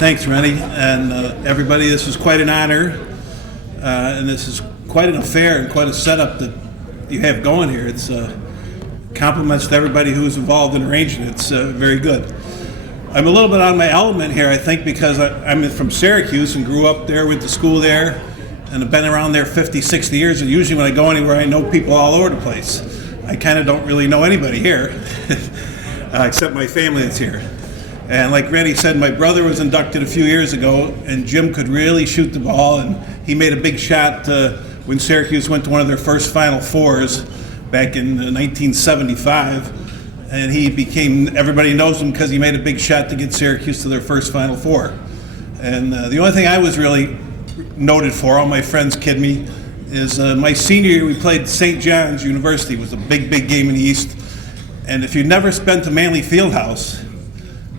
Thanks, Rennie, and everybody. This is quite an honor, and this is quite an affair and quite a setup that you have going here. It's compliments to everybody who's involved in arranging it. It's very good. I'm a little bit on my element here, I think, because I'm from Syracuse and grew up there, went to school there, and have been around there 50, 60 years. And usually when I go anywhere, I know people all over the place. I kind of don't really know anybody here, except my family that's here. And like Randy said, my brother was inducted a few years ago, and Jim could really shoot the ball, and he made a big shot when Syracuse went to one of their first Final Fours back in 1975. And he became, everybody knows him because he made a big shot to get Syracuse to their first Final Four. And the only thing I was really noted for, all my friends kid me, is my senior year we played St. John's University. It was a big, big game in the East. And if you've never been to Manley Fieldhouse,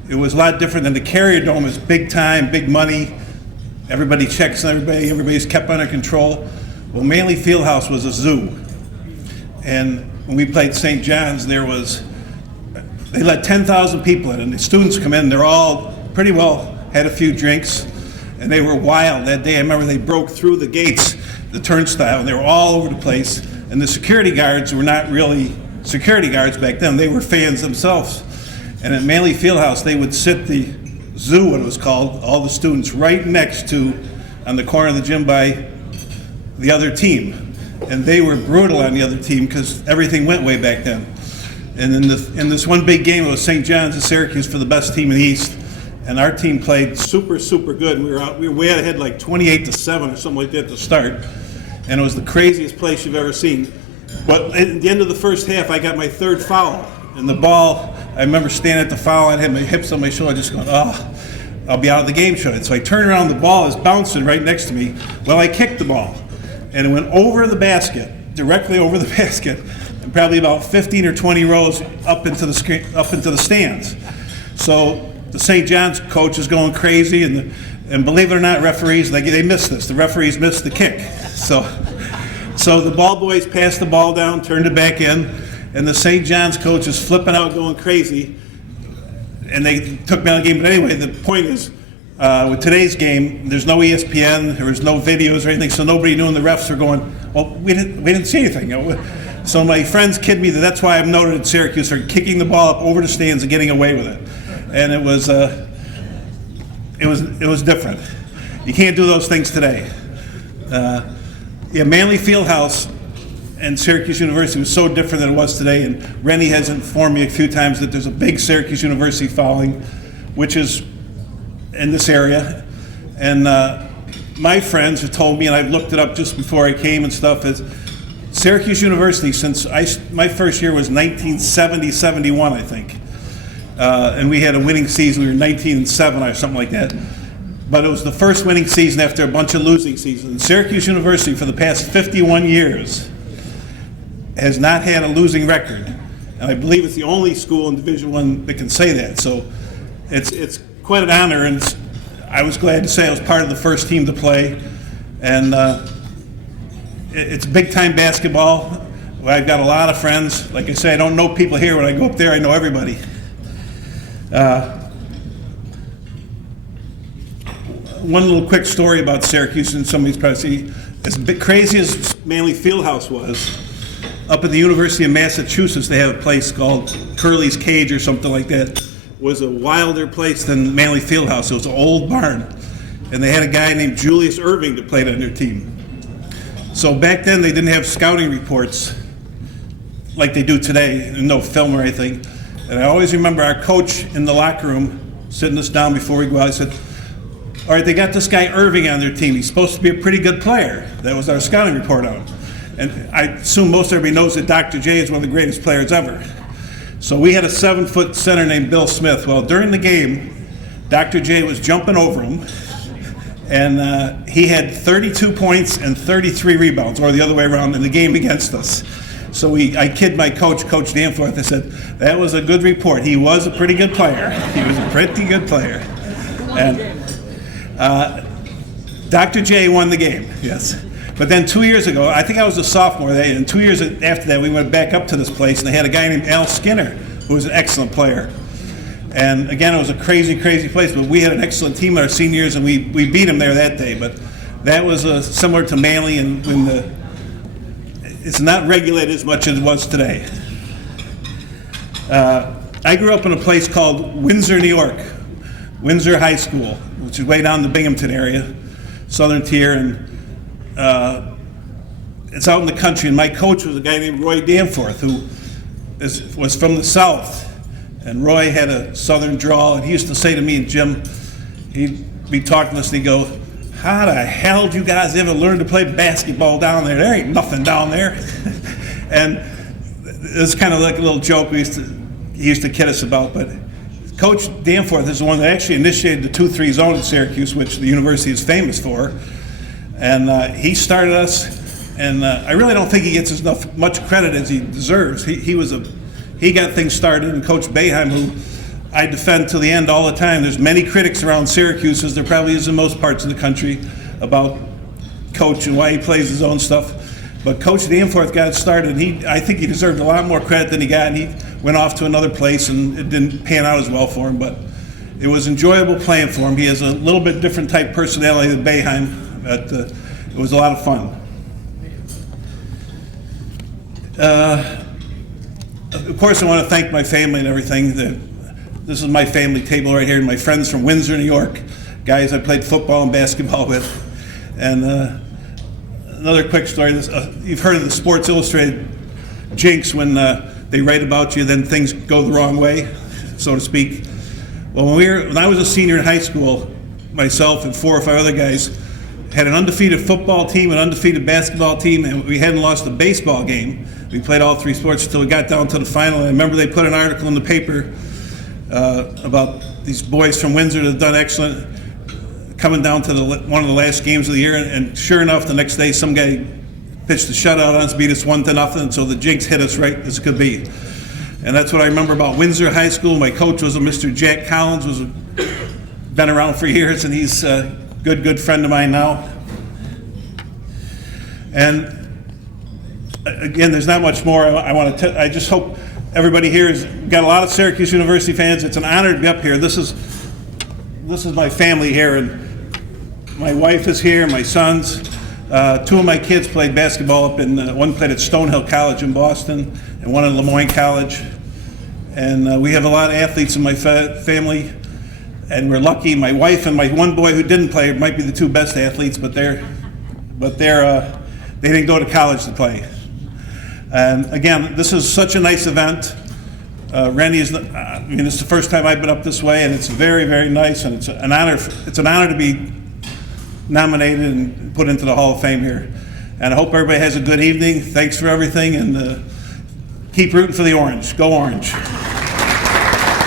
it was a lot different than the Carrier Dome. It's big time, big money. Everybody checks on everybody. Everybody's kept under control. Well, Manley Fieldhouse was a zoo. And when we played St. John's, they let 10,000 people in, and the students come in. They're all pretty well had a few drinks, and they were wild that day. I remember they broke through the gates, the turnstile, and they were all over the place. And the security guards were not really security guards back then. They were fans themselves. And at Manley Fieldhouse, they would sit the zoo, what it was called, all the students right next to, on the corner of the gym by the other team. And they were brutal on the other team because everything went way back then. And in this one big game, it was St. John's and Syracuse for the best team in the East. And our team played super, super good. And we were way ahead, like 28-7 or something like that to start. And it was the craziest place you've ever seen. But at the end of the first half, I got my third foul. And the ball, I remember standing at the foul, I had my hips on my shoulder, just going, oh, I'll be out of the game shot. So I turned around, the ball is bouncing right next to me. Well, I kicked the ball. And it went over the basket, directly over the basket, and probably about 15 or 20 rows up into the stands. So the St. John's coach is going crazy, and believe it or not, referees, they missed this. The referees missed the kick. So the ball boys passed the ball down, turned it back in, and the St. John's coach is flipping out, going crazy, and they took me out of the game. But anyway, the point is, with today's game, there's no ESPN, there was no videos or anything, so nobody knew, and the refs were going, well, we didn't see anything. So my friends kid me that's why I'm noted at Syracuse for kicking the ball up over the stands and getting away with it. And it was different. You can't do those things today. Manley Fieldhouse and Syracuse University was so different than it was today. And Rennie has informed me a few times that there's a big Syracuse University following, which is in this area. And my friends have told me, and I've looked it up just before I came and stuff, is Syracuse University, since my first year was 1970-71, I think. And we had a winning season. We were 19-7 or something like that. But it was the first winning season after a bunch of losing seasons. Syracuse University, for the past 51 years, has not had a losing record. And I believe it's the only school in Division I that can say that. So it's quite an honor, and I was glad to say I was part of the first team to play. And it's big-time basketball. I've got a lot of friends. Like I say, I don't know people here. When I go up there, I know everybody. One little quick story about Syracuse, and somebody's probably seen, as crazy as Manley Fieldhouse was, up at the University of Massachusetts, they have a place called Curly's Cage or something like that. It was a wilder place than Manley Fieldhouse. It was an old barn. And they had a guy named Julius Irving that played on their team. So back then, they didn't have scouting reports like they do today, no film or anything. And I always remember our coach in the locker room sitting us down before we go out. He said, all right, they got this guy Irving on their team. He's supposed to be a pretty good player. That was our scouting report on him. And I assume most everybody knows that Dr. J is one of the greatest players ever. So we had a 7-foot center named Bill Smith. Well, during the game, Dr. J was jumping over him, and he had 32 points and 33 rebounds, or the other way around, in the game against us. So I kid my coach, Coach Danforth, I said, that was a good report. He was a pretty good player. He was a pretty good player. And Dr. J won the game, yes. But then 2 years ago, I think I was a sophomore, and 2 years after that, we went back up to this place, and they had a guy named Al Skinner, who was an excellent player. And again, it was a crazy, crazy place, but we had an excellent team our seniors, and we beat them there that day. But that was similar to Manly, and it's not regulated as much as it was today. I grew up in a place called Windsor, New York, Windsor High School, which is way down in the Binghamton area, southern tier, and it's out in the country. And my coach was a guy named Roy Danforth, who was from the South. And Roy had a southern drawl, and he used to say to me and Jim, he'd be talking to us, and he'd go, "How the hell did you guys ever learn to play basketball down there? There ain't nothing down there." And it was kind of like a little joke he used to kid us about. But Coach Danforth is the one that actually initiated the 2-3 zone at Syracuse, which the university is famous for. And he started us, and I really don't think he gets as much credit as he deserves. He got things started, and Coach Boeheim, who I defend to the end all the time. There's many critics around Syracuse, as there probably is in most parts of the country, about Coach and why he plays his own stuff. But Coach Danforth got it started, and I think he deserved a lot more credit than he got, and he went off to another place, and it didn't pan out as well for him. But it was enjoyable playing for him. He has a little bit different type personality than Boeheim, but it was a lot of fun. Of course, I want to thank my family and everything. This is my family table right here, and my friends from Windsor, New York, guys I played football and basketball with. And another quick story, you've heard of the Sports Illustrated jinx when they write about you, then things go the wrong way, so to speak. Well, when I was a senior in high school, myself and 4 or 5 other guys had an undefeated football team, an undefeated basketball team, and we hadn't lost a baseball game. We played all 3 sports until we got down to the final. And I remember they put an article in the paper about these boys from Windsor that had done excellent, coming down to one of the last games of the year. And sure enough, the next day, some guy pitched a shutout on us, beat us 1-0, so the jinx hit us right as could be. And that's what I remember about Windsor High School. My coach was a Mr. Jack Collins, been around for years, and he's a good friend of mine now. And again, there's not much more I want to I just hope everybody here has got a lot of Syracuse University fans. It's an honor to be up here. This is my family here, and my wife is here, my sons. 2 of my kids played basketball up in, one played at Stonehill College in Boston, and one at Lemoyne College. And we have a lot of athletes in my family, and we're lucky. My wife and my one boy who didn't play might be the 2 best athletes, but they didn't go to college to play. And again, this is such a nice event. Rennie it's the first time I've been up this way, and it's very, very nice, and it's an honor. It's an honor to be nominated and put into the Hall of Fame here. And I hope everybody has a good evening. Thanks for everything, and keep rooting for the Orange. Go Orange.